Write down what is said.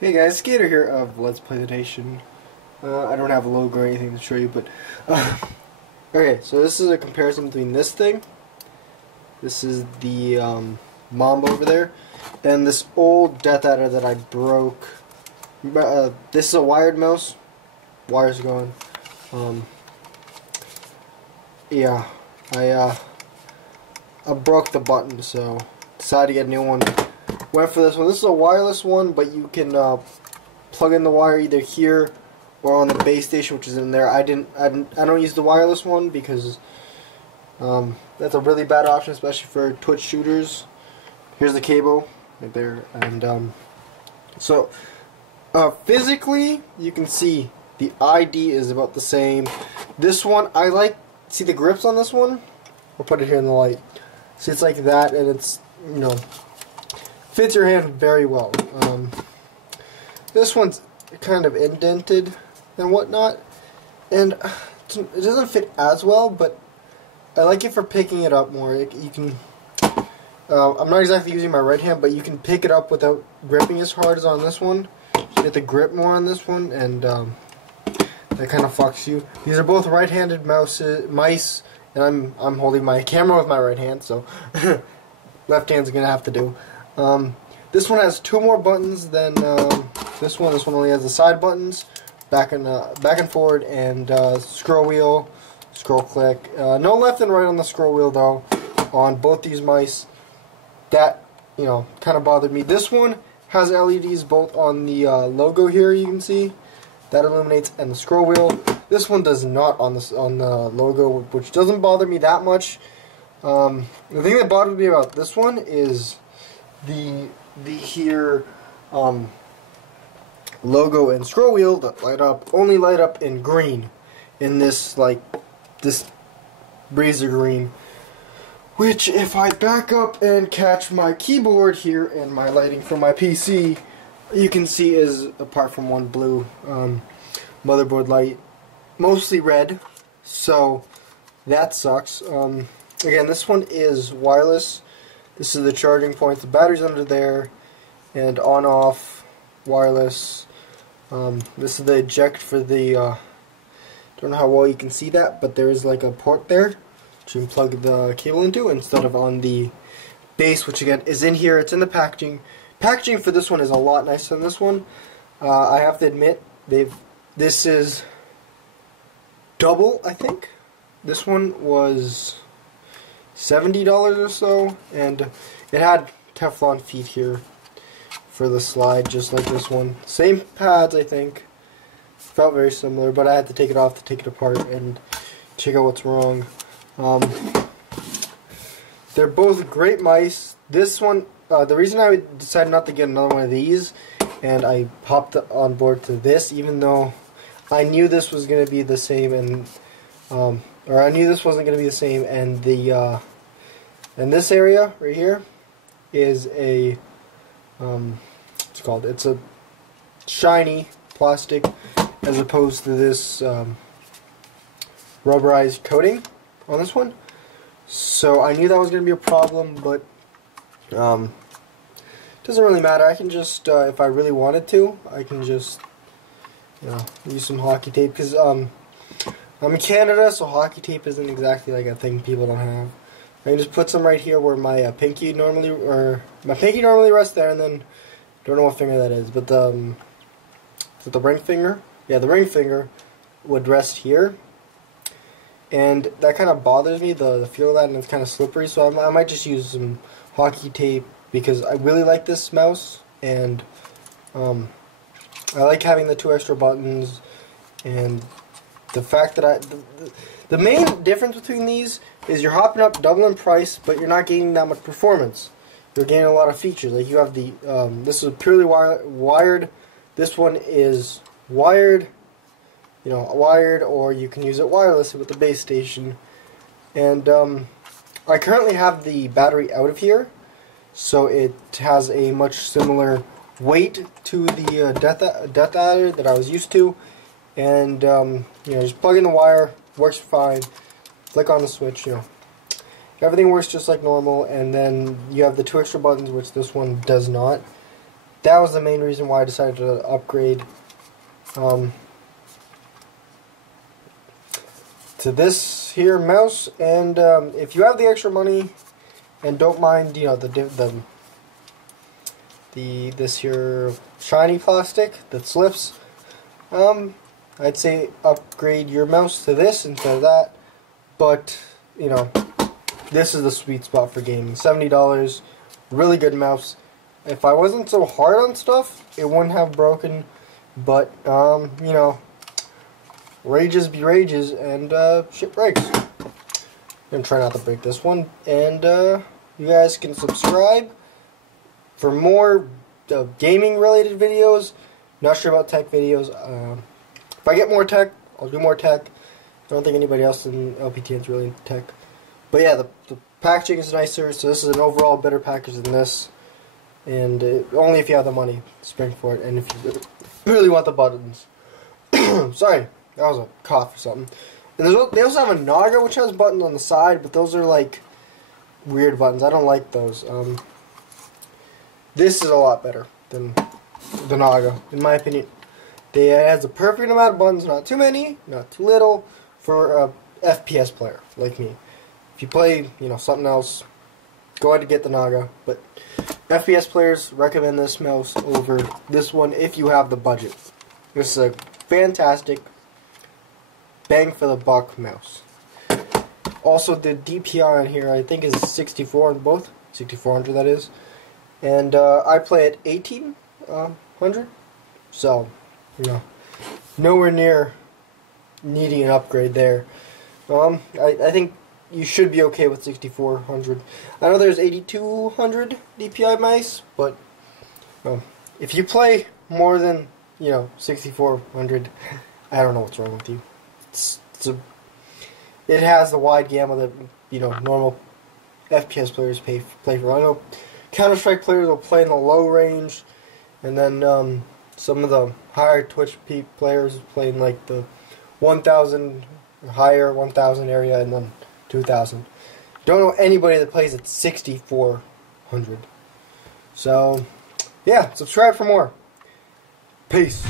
Hey guys, Skater here of Let's Play the Nation. I don't have a logo or anything to show you, but okay, so this is a comparison between this thing. This is the Mamba over there, and this old Deathadder that I broke. This is a wired mouse. Wire's gone. Yeah, I broke the button, so decided to get a new one. Went for this one. This is a wireless one, but you can plug in the wire either here or on the base station, which is in there. I don't use the wireless one because that's a really bad option, especially for Twitch shooters. Here's the cable right there, and so physically, you can see the ID is about the same. This one, see the grips on this one. I'll put it here in the light. See, it's like that, and it's, you know, fits your hand very well. This one's kind of indented and whatnot, and it doesn't fit as well, but I like it for picking it up more. You can, I'm not exactly using my right hand, but you can pick it up without gripping as hard as on this one. You get the grip more on this one, and that kind of fucks you. These are both right-handed mice, and I'm holding my camera with my right hand, so left hand's gonna have to do. This one has two more buttons than this one. This one only has the side buttons, back and forward, and scroll wheel, scroll click. No left and right on the scroll wheel though. On both these mice, that, you know, kind of bothered me. This one has LEDs both on the logo here. You can see that illuminates, and the scroll wheel. This one does not on the logo, which doesn't bother me that much. The thing that bothers me about this one is the here logo and scroll wheel that only light up in green, in this Razer green, which if I back up and catch my keyboard here and my lighting from my PC, you can see is, apart from one blue motherboard light, mostly red, so that sucks. Again, this one is wireless. This is the charging point. The battery's under there, and on-off wireless. This is the eject for the. Don't know how well you can see that, but there is like a port there which you can plug the cable into instead of on the base, which again is in here. It's in the packaging. Packaging for this one is a lot nicer than this one. I have to admit, this is double, I think. This one was $70 or so, and it had Teflon feet here for the slide, just like this one. Same pads, I think. Felt very similar, but I had to take it off to take it apart and check out what's wrong. They're both great mice. This one, the reason I decided not to get another one of these, and I popped on board to this, even though I knew this was going to be the same, and or I knew this wasn't going to be the same, and the and this area right here is a what's it called? It's a shiny plastic as opposed to this rubberized coating on this one. So I knew that was going to be a problem, but it doesn't really matter. I can just, if I really wanted to, I can just, you know, use some hockey tape, because I'm in Canada, so hockey tape isn't exactly like a thing people don't have. I can just put some right here where my pinky normally rests there, and then don't know what finger that is, but the is it the ring finger? Yeah, the ring finger would rest here, and that kind of bothers me, the feel of that, and it's kind of slippery. So I might just use some hockey tape because I really like this mouse, and I like having the two extra buttons, and the fact that the main difference between these is you're hopping up double in price, but you're not gaining that much performance. You're gaining a lot of features. Like you have the this is purely wired. This one is wired, you know, wired, or you can use it wireless with the base station. And I currently have the battery out of here, so it has a much similar weight to the Deathadder that I was used to. And you know, just plug in the wire, works fine. Flick on the switch, you know, everything works just like normal. And then you have the 2 extra buttons, which this one does not. That was the main reason why I decided to upgrade to this here mouse. And if you have the extra money and don't mind, you know, this here shiny plastic that slips, I'd say upgrade your mouse to this instead of that. But you know, this is the sweet spot for gaming. $70, really good mouse. If I wasn't so hard on stuff, it wouldn't have broken. But you know, rages be rages, and shit breaks. I'm gonna try not to break this one. And you guys can subscribe for more gaming related videos. Not sure about tech videos. If I get more tech, I'll do more tech. I don't think anybody else in LPTN is really into tech. But yeah, the packaging is nicer, so this is an overall better package than this. And only if you have the money to spend for it, and if you really want the buttons. Sorry, that was a cough or something. And they also have a Naga, which has buttons on the side, but those are like weird buttons. I don't like those. This is a lot better than the Naga, in my opinion. It has the perfect amount of buttons, not too many, not too little, for a FPS player like me. If you play, you know, something else, go ahead and get the Naga. But FPS players recommend this mouse over this one if you have the budget. This is a fantastic bang for the buck mouse. Also, the DPI on here I think is 64 on both, 6400 that is, and I play at 1800, so you know, nowhere near needing an upgrade there. I think you should be okay with 6400. I know there's 8200 DPI mice, but if you play more than, you know, 6400, I don't know what's wrong with you. It has the wide gamut that, you know, normal FPS players play for. I know Counter-Strike players will play in the low range, and then some of the higher Twitch players play in like the 1000 higher 1000 area, and then 2000. Don't know anybody that plays at 6400. So yeah, subscribe for more. Peace.